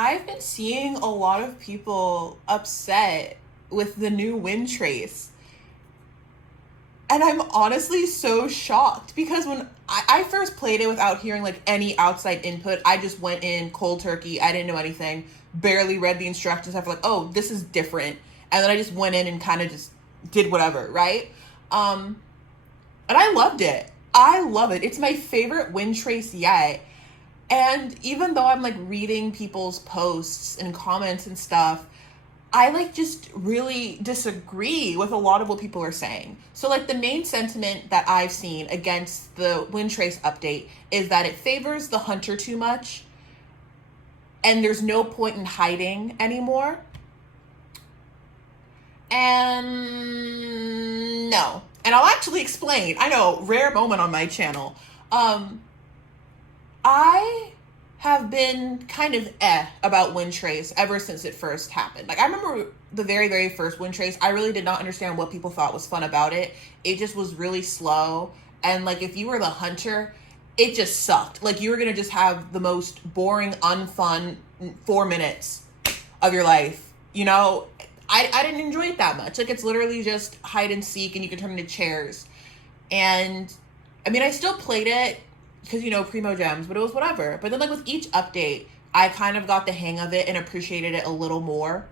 I've been seeing a lot of people upset with the new Windtrace. And I'm honestly so shocked because when I first played it without hearing like any outside input, I just went in cold turkey. I didn't know anything, barely read the instructions. I feel like, oh, this is different. And then I just went in and kind of just did whatever, right? And I loved it. I love it. It's my favorite Windtrace yet. And even though I'm like reading people's posts and comments and stuff, I like just really disagree with a lot of what people are saying. So like the main sentiment that I've seen against the Windtrace update is that it favors the hunter too much and there's no point in hiding anymore. And no. And I'll actually explain. I know, rare moment on my channel. I have been kind of about Windtrace ever since it first happened. Like I remember the very, very first Windtrace, I really did not understand what people thought was fun about it. It just was really slow. And like if you were the hunter, it just sucked. Like you were gonna just have the most boring, unfun 4 minutes of your life. You know, I didn't enjoy it that much. Like it's literally just hide and seek and you can turn into chairs. And I mean, I still played it because, you know, primo gems, but it was whatever. But then like with each update, I kind of got the hang of it and appreciated it a little more.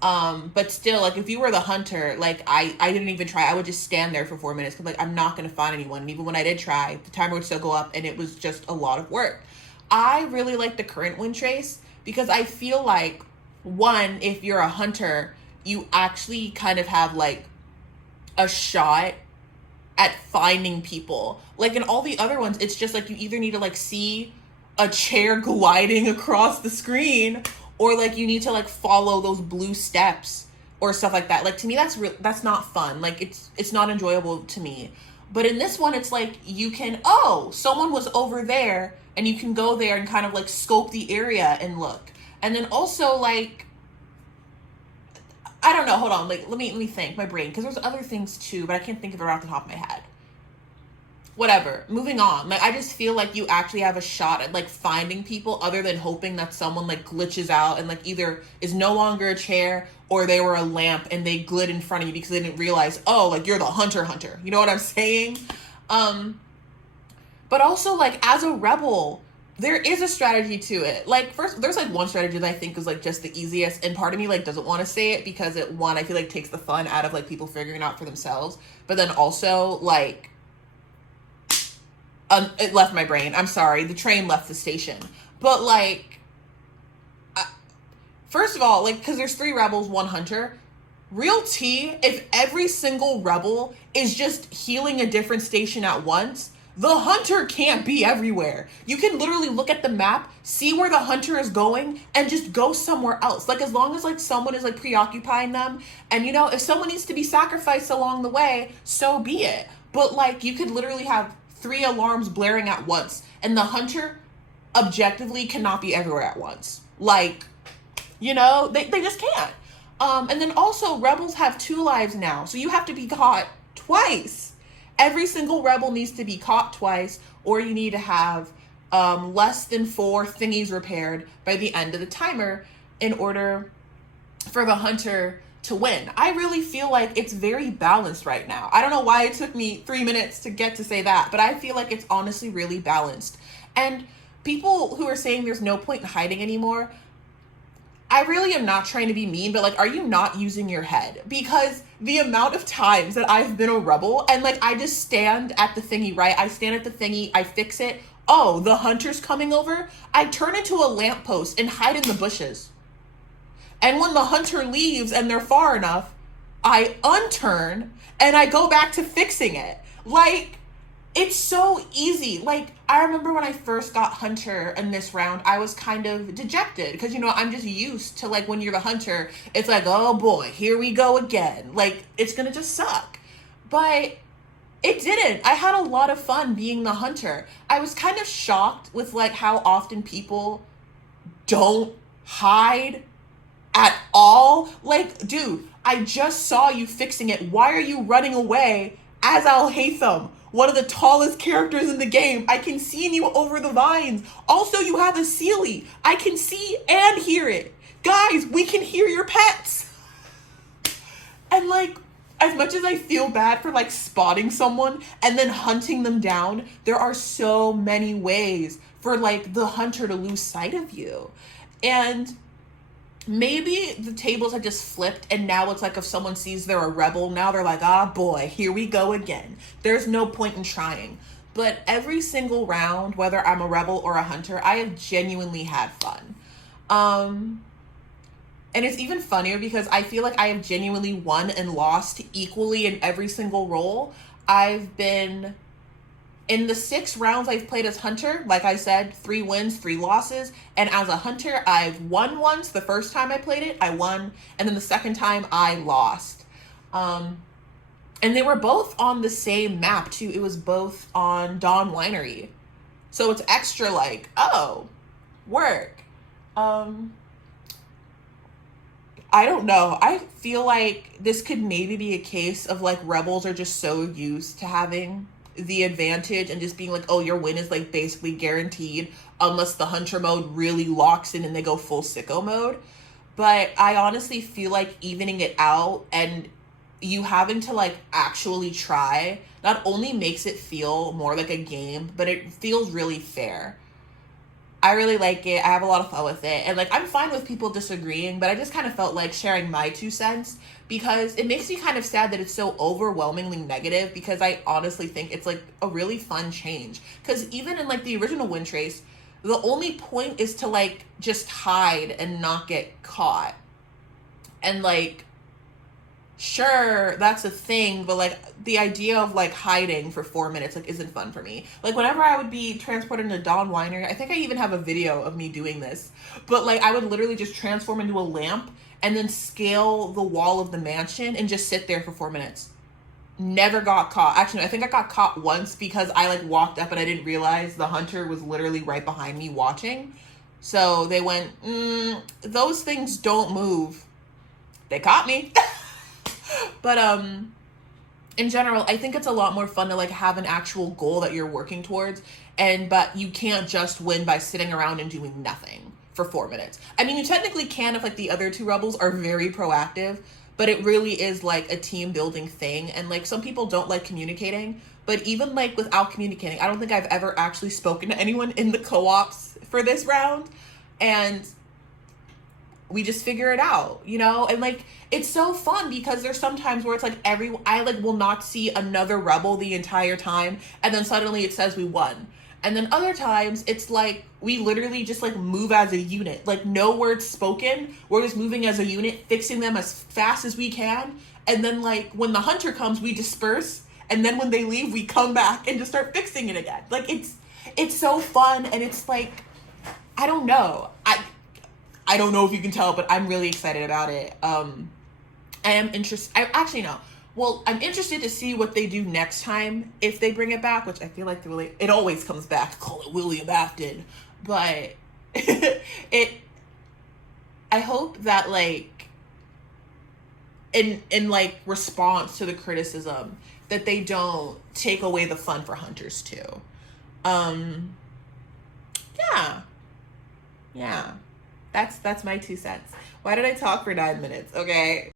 But still, like if you were the hunter, like I didn't even try. I would just stand there for 4 minutes because like I'm not going to find anyone. And even when I did try, the timer would still go up and it was just a lot of work. I really like the current Windtrace because I feel like, one, if you're a hunter, you actually kind of have like a shot at finding people. Like in all the other ones, it's just like you either need to like see a chair gliding across the screen or like you need to like follow those blue steps or stuff like that. Like to me that's not fun. Like it's not enjoyable to me. But in this one it's like you can, oh, someone was over there and you can go there and kind of like scope the area and look. And then also like I don't know, hold on, like let me think, my brain, because there's other things too, but I can't think of it right off the top of my head. Whatever, moving on. Like I just feel like you actually have a shot at like finding people other than hoping that someone like glitches out and like either is no longer a chair or they were a lamp and they glid in front of you because they didn't realize, oh, like you're the hunter. You know what I'm saying? But also like as a rebel, there is a strategy to it. Like first, there's like one strategy that I think is like just the easiest, and part of me like doesn't want to say it because it, one, I feel like takes the fun out of like people figuring it out for themselves, but then also like it left my brain. I'm sorry, the train left the station. But like, first of all, like because there's 3 rebels, 1 hunter. Real tea, if every single rebel is just healing a different station at once, the hunter can't be everywhere. You can literally look at the map, see where the hunter is going, and just go somewhere else. Like as long as like someone is like preoccupying them, and you know, if someone needs to be sacrificed along the way, so be it. But like you could literally have 3 alarms blaring at once, and the hunter objectively cannot be everywhere at once. Like, you know, they just can't. And then also rebels have 2 lives now, so you have to be caught twice. Every single rebel needs to be caught twice, or you need to have less than 4 thingies repaired by the end of the timer in order for the hunter to win. I really feel like it's very balanced right now. I don't know why it took me 3 minutes to get to say that, but I feel like it's honestly really balanced. And people who are saying there's no point in hiding anymore, I really am not trying to be mean, but like, are you not using your head? Because the amount of times that I've been a rebel and like, I just stand at the thingy, right? I stand at the thingy, I fix it. Oh, the hunter's coming over. I turn into a lamppost and hide in the bushes. And when the hunter leaves and they're far enough, I unturn and I go back to fixing it. Like, it's so easy. Like, I remember when I first got hunter in this round, I was kind of dejected because, you know, I'm just used to like when you're the hunter, it's like, oh boy, here we go again. Like, it's gonna just suck. But it didn't. I had a lot of fun being the hunter. I was kind of shocked with like how often people don't hide at all. Like, dude, I just saw you fixing it. Why are you running away as Al Haytham? one of the tallest characters in the game. I can see you over the vines. Also, you have a Sealy. I can see and hear it. Guys, we can hear your pets. And like, as much as I feel bad for like spotting someone and then hunting them down, there are so many ways for like the hunter to lose sight of you. And maybe the tables have just flipped, and now it's like if someone sees they're a rebel, now they're like, ah, boy, here we go again. There's no point in trying. But every single round, whether I'm a rebel or a hunter, I have genuinely had fun. And it's even funnier because I feel like I have genuinely won and lost equally in every single role. I've been, in the 6 rounds I've played as hunter, like I said, 3 wins, 3 losses. And as a hunter, I've won once. The first time I played it, I won. And then the second time, I lost. And they were both on the same map, too. It was both on Dawn Winery. So it's extra like, oh, work. I don't know. I feel like this could maybe be a case of like rebels are just so used to having the advantage and just being like, oh, your win is like basically guaranteed unless the hunter mode really locks in and they go full sicko mode. But I honestly feel like evening it out and you having to like actually try not only makes it feel more like a game, but it feels really fair. I really like it. I have a lot of fun with it. And like, I'm fine with people disagreeing, but I just kind of felt like sharing my 2 cents because it makes me kind of sad that it's so overwhelmingly negative, because I honestly think it's like a really fun change. Because even in like the original Windtrace, the only point is to like just hide and not get caught. And like, sure, that's a thing, but like the idea of like hiding for 4 minutes like isn't fun for me. Like whenever I would be transported into Dawn Winery, I think I even have a video of me doing this, but like I would literally just transform into a lamp and then scale the wall of the mansion and just sit there for 4 minutes. Never got caught. Actually, I think I got caught once because I like walked up and I didn't realize the hunter was literally right behind me watching. So they went, those things don't move. They caught me. But in general, I think it's a lot more fun to like have an actual goal that you're working towards, but you can't just win by sitting around and doing nothing for 4 minutes. I mean, you technically can if like the other 2 rebels are very proactive, but it really is like a team building thing. And like some people don't like communicating, but even like without communicating, I don't think I've ever actually spoken to anyone in the co-ops for this round. And we just figure it out, you know? And like, it's so fun because there's some times where it's like I like will not see another rebel the entire time, and then suddenly it says we won. And then other times it's like we literally just like move as a unit, like no words spoken. We're just moving as a unit, fixing them as fast as we can. And then like when the hunter comes, we disperse. And then when they leave, we come back and just start fixing it again. Like it's so fun. And it's like, I don't know. I don't know if you can tell, but I'm really excited about it. I am interested. I'm interested to see what they do next time if they bring it back, which I feel like it always comes back. Call it William Afton, but I hope that like in like response to the criticism that they don't take away the fun for hunters too. Yeah. That's my 2 cents. Why did I talk for 9 minutes? Okay.